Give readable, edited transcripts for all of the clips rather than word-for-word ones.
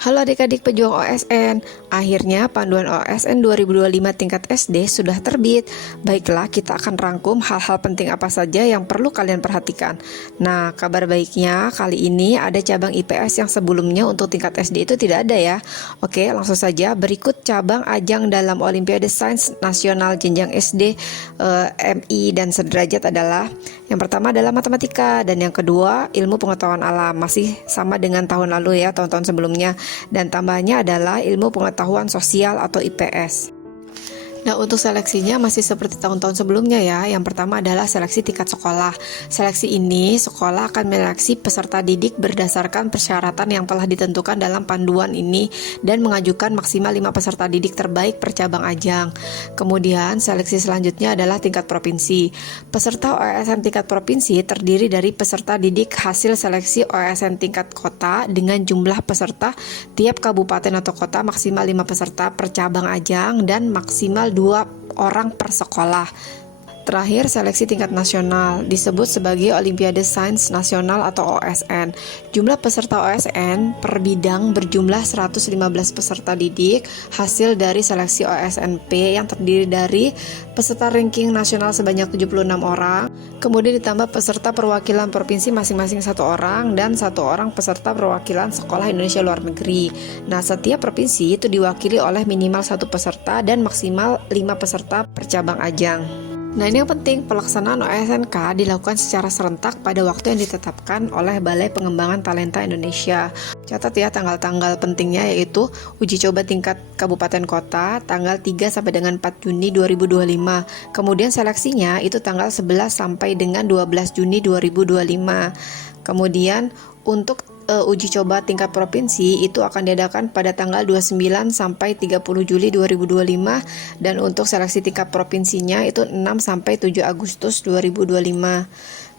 Halo adik-adik pejuang OSN, akhirnya panduan OSN 2025 tingkat SD sudah terbit. Baiklah, kita akan rangkum hal-hal penting apa saja yang perlu kalian perhatikan. Nah, kabar baiknya kali ini ada cabang IPS yang sebelumnya untuk tingkat SD itu tidak ada ya. Oke, langsung saja. Berikut cabang ajang dalam Olimpiade Sains Nasional Jenjang SD, MI dan sederajat adalah yang pertama adalah matematika dan yang kedua ilmu pengetahuan alam, masih sama dengan tahun lalu ya, tahun-tahun sebelumnya. Dan tambahannya adalah ilmu pengetahuan sosial atau IPS. Nah, untuk seleksinya masih seperti tahun-tahun sebelumnya ya. Yang pertama adalah seleksi tingkat sekolah. Seleksi ini, sekolah akan menyeleksi peserta didik berdasarkan persyaratan yang telah ditentukan dalam panduan ini dan mengajukan maksimal 5 peserta didik terbaik per cabang ajang. Kemudian, seleksi selanjutnya adalah tingkat provinsi. Peserta OSN tingkat provinsi terdiri dari peserta didik hasil seleksi OSN tingkat kota dengan jumlah peserta tiap kabupaten atau kota maksimal 5 peserta per cabang ajang dan maksimal 2 orang per sekolah. Terakhir, seleksi tingkat nasional disebut sebagai Olimpiade Sains Nasional atau OSN. Jumlah peserta OSN per bidang berjumlah 115 peserta didik hasil dari seleksi OSNP yang terdiri dari peserta ranking nasional sebanyak 76 orang, kemudian ditambah peserta perwakilan provinsi masing-masing 1 orang dan 1 orang peserta perwakilan sekolah Indonesia luar negeri. Nah, setiap provinsi itu diwakili oleh minimal 1 peserta dan maksimal 5 peserta per cabang ajang. Nah, ini yang penting, pelaksanaan OSNK dilakukan secara serentak pada waktu yang ditetapkan oleh Balai Pengembangan Talenta Indonesia. Catat ya tanggal-tanggal pentingnya, yaitu uji coba tingkat kabupaten kota tanggal 3 sampai dengan 4 Juni 2025. Kemudian seleksinya itu tanggal 11 sampai dengan 12 Juni 2025. Kemudian untuk uji coba tingkat provinsi itu akan diadakan pada tanggal 29 sampai 30 Juli 2025 dan untuk seleksi tingkat provinsinya itu 6 sampai 7 Agustus 2025.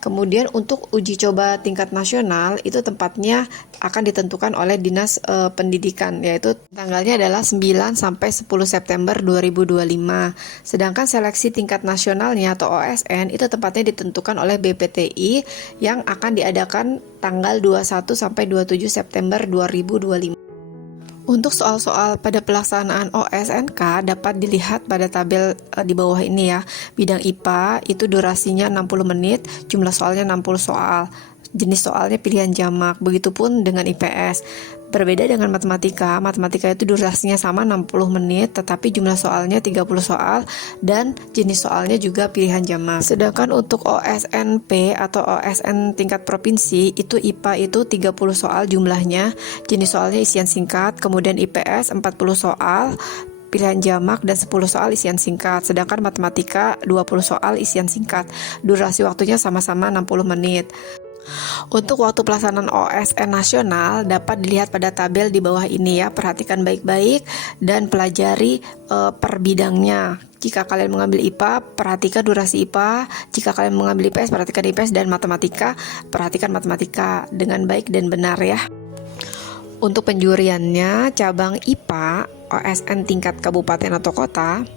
Kemudian untuk uji coba tingkat nasional itu tempatnya akan ditentukan oleh Dinas Pendidikan, yaitu tanggalnya adalah 9 sampai 10 September 2025. Sedangkan seleksi tingkat nasionalnya atau OSN itu tempatnya ditentukan oleh BPTI yang akan diadakan tanggal 21 sampai 27 September 2025. Untuk soal-soal pada pelaksanaan OSNK dapat dilihat pada tabel di bawah ini ya. Bidang IPA itu durasinya 60 menit, jumlah soalnya 60 soal. Jenis soalnya pilihan jamak, begitupun dengan IPS. Berbeda dengan matematika itu durasinya sama 60 menit, tetapi jumlah soalnya 30 soal dan jenis soalnya juga pilihan jamak. Sedangkan untuk OSNP atau OSN tingkat provinsi, itu IPA itu 30 soal jumlahnya, jenis soalnya isian singkat, kemudian IPS 40 soal, pilihan jamak dan 10 soal isian singkat. Sedangkan matematika 20 soal isian singkat. Durasi waktunya sama-sama 60 menit. Untuk waktu pelaksanaan OSN nasional dapat dilihat pada tabel di bawah ini ya. Perhatikan baik-baik dan pelajari per bidangnya. Jika kalian mengambil IPA, perhatikan durasi IPA. Jika kalian mengambil IPS, perhatikan IPS, dan matematika, perhatikan matematika dengan baik dan benar ya. Untuk penjuriannya, cabang IPA OSN tingkat kabupaten atau kota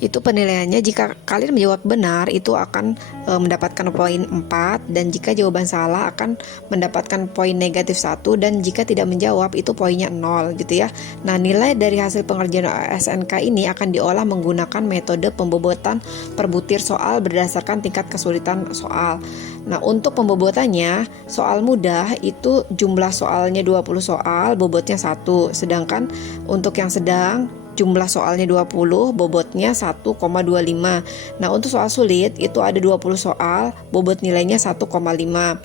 itu penilaiannya jika kalian menjawab benar itu akan mendapatkan poin 4 dan jika jawaban salah akan mendapatkan poin negatif 1 dan jika tidak menjawab itu poinnya 0 gitu ya. Nah, nilai dari hasil pengerjaan OSNK ini akan diolah menggunakan metode pembobotan per butir soal berdasarkan tingkat kesulitan soal. Nah, untuk pembobotannya, soal mudah itu jumlah soalnya 20 soal, bobotnya 1. Sedangkan untuk yang sedang, jumlah soalnya 20, bobotnya 1,25. Nah, untuk soal sulit itu ada 20 soal, bobot nilainya 1,5.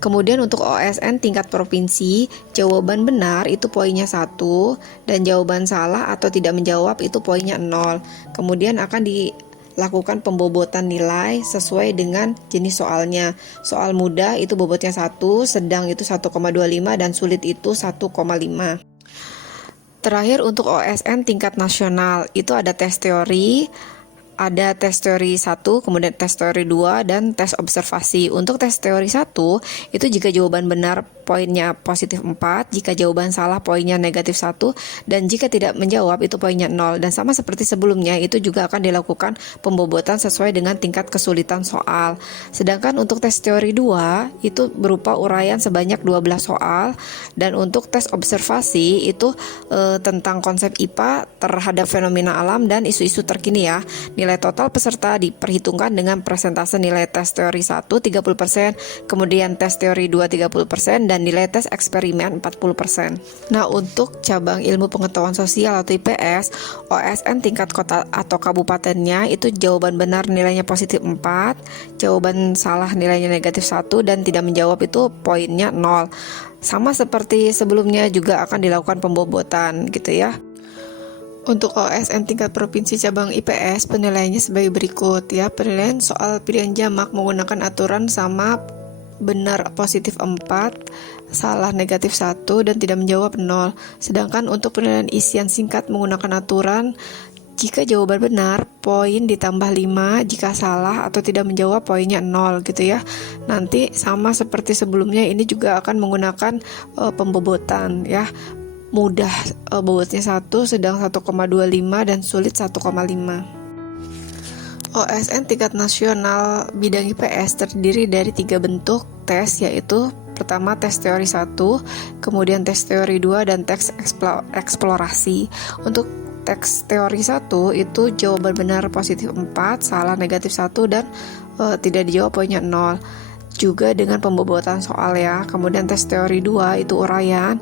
Kemudian untuk OSN tingkat provinsi, jawaban benar itu poinnya 1 dan jawaban salah atau tidak menjawab itu poinnya 0. Kemudian akan lakukan pembobotan nilai sesuai dengan jenis soalnya. Soal mudah itu bobotnya 1, sedang itu 1,25 dan sulit itu 1,5. Terakhir untuk OSN tingkat nasional itu ada tes teori, ada tes teori 1, kemudian tes teori 2, dan tes observasi. Untuk tes teori 1, itu jika jawaban benar poinnya positif 4, jika jawaban salah poinnya negatif 1, dan jika tidak menjawab itu poinnya 0. Dan sama seperti sebelumnya, itu juga akan dilakukan pembobotan sesuai dengan tingkat kesulitan soal. Sedangkan untuk tes teori 2, itu berupa uraian sebanyak 12 soal, dan untuk tes observasi itu tentang konsep IPA terhadap fenomena alam dan isu-isu terkini ya. Nilai total peserta diperhitungkan dengan persentase nilai tes teori 1 30%, kemudian tes teori 2 30%, dan nilai tes eksperimen 40%. Nah, untuk cabang ilmu pengetahuan sosial atau IPS, OSN tingkat kota atau kabupatennya itu jawaban benar nilainya positif 4, jawaban salah nilainya negatif 1, dan tidak menjawab itu poinnya 0. Sama seperti sebelumnya juga akan dilakukan pembobotan gitu ya. Untuk OSN tingkat provinsi cabang IPS, penilaiannya sebagai berikut ya. Penilaian soal pilihan jamak menggunakan aturan sama benar positif 4, salah negatif 1, dan tidak menjawab 0. Sedangkan untuk penilaian isian singkat menggunakan aturan, jika jawaban benar, poin ditambah 5, jika salah atau tidak menjawab poinnya 0 gitu ya. Nanti sama seperti sebelumnya, ini juga akan menggunakan pembobotan ya. Mudah bobotnya 1, sedang 1,25, dan sulit 1,5. OSN tingkat nasional bidang IPS terdiri dari 3 bentuk tes, yaitu pertama tes teori 1, kemudian tes teori 2, dan tes eksplorasi. Untuk tes teori 1 itu jawaban benar positif 4, salah negatif 1, dan tidak dijawab poinnya 0. Juga dengan pembobotan soal ya. Kemudian tes teori 2 itu uraian.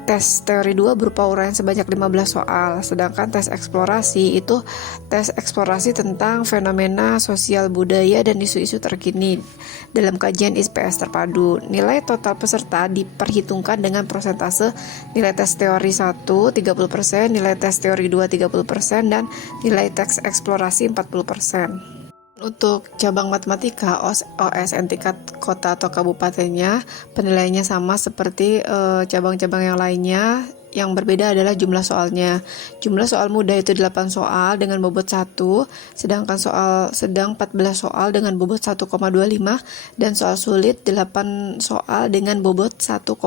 Tes teori 2 berupa uraian sebanyak 15 soal, sedangkan tes eksplorasi itu tes eksplorasi tentang fenomena sosial budaya dan isu-isu terkini dalam kajian IPS terpadu. Nilai total peserta diperhitungkan dengan persentase nilai tes teori 1 30%, nilai tes teori 2 30%, dan nilai tes eksplorasi 40%. Untuk cabang matematika, OSN tingkat kota atau kabupatennya penilaiannya sama seperti cabang-cabang yang lainnya. Yang berbeda adalah jumlah soalnya. Jumlah soal mudah itu 8 soal dengan bobot 1, sedangkan soal sedang 14 soal dengan bobot 1,25, dan soal sulit 8 soal dengan bobot 1,50.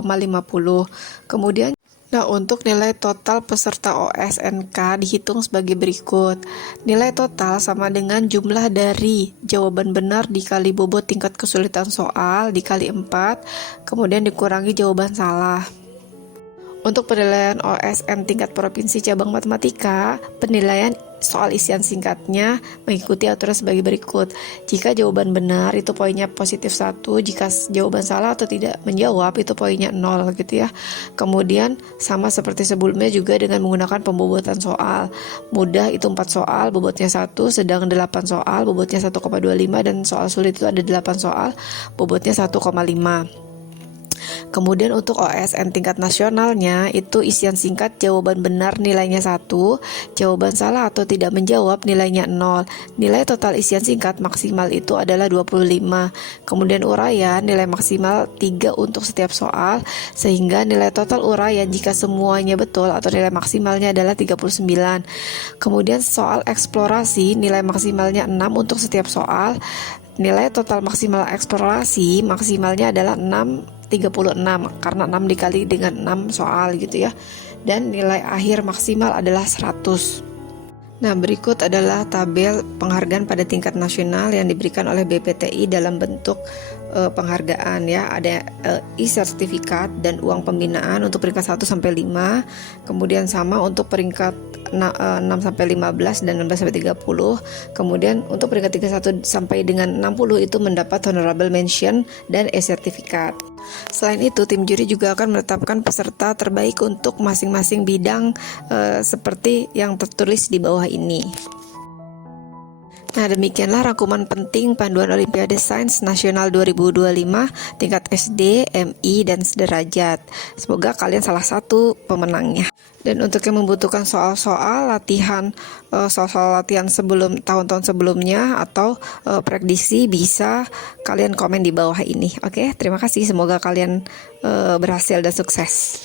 Kemudian untuk nilai total peserta OSNK dihitung sebagai berikut. Nilai total sama dengan jumlah dari jawaban benar dikali bobot tingkat kesulitan soal dikali 4, kemudian dikurangi jawaban salah. Untuk penilaian OSN tingkat provinsi cabang matematika, penilaian soal isian singkatnya mengikuti aturan sebagai berikut. Jika jawaban benar itu poinnya positif 1, jika jawaban salah atau tidak menjawab itu poinnya 0 gitu ya. Kemudian sama seperti sebelumnya juga dengan menggunakan pembobotan soal. Mudah itu 4 soal, bobotnya 1, sedang 8 soal, bobotnya 1,25, dan soal sulit itu ada 8 soal, bobotnya 1,5. Kemudian untuk OSN tingkat nasionalnya itu isian singkat jawaban benar nilainya 1, jawaban salah atau tidak menjawab nilainya 0. Nilai total isian singkat maksimal itu adalah 25. Kemudian uraian nilai maksimal 3 untuk setiap soal, sehingga nilai total uraian jika semuanya betul atau nilai maksimalnya adalah 39. Kemudian soal eksplorasi nilai maksimalnya 6 untuk setiap soal. Nilai total maksimal eksplorasi maksimalnya adalah 36 karena 6 dikali dengan 6 soal gitu ya. Dan nilai akhir maksimal adalah 100. Nah, berikut adalah tabel penghargaan pada tingkat nasional yang diberikan oleh BPTI dalam bentuk penghargaan ya. Ada e-sertifikat dan uang pembinaan untuk peringkat 1 sampai 5. Kemudian sama untuk peringkat 6 sampai 15 dan 16 sampai 30. Kemudian untuk peringkat 31 sampai dengan 60 itu mendapat honorable mention dan e-sertifikat. Selain itu, tim juri juga akan menetapkan peserta terbaik untuk masing-masing bidang seperti yang tertulis di bawah ini. Nah, demikianlah rangkuman penting Panduan Olimpiade Sains Nasional 2025 tingkat SD, MI, dan sederajat. Semoga kalian salah satu pemenangnya. Dan untuk yang membutuhkan soal-soal latihan sebelum tahun-tahun sebelumnya atau prediksi, bisa kalian komen di bawah ini. Oke, terima kasih. Semoga kalian berhasil dan sukses.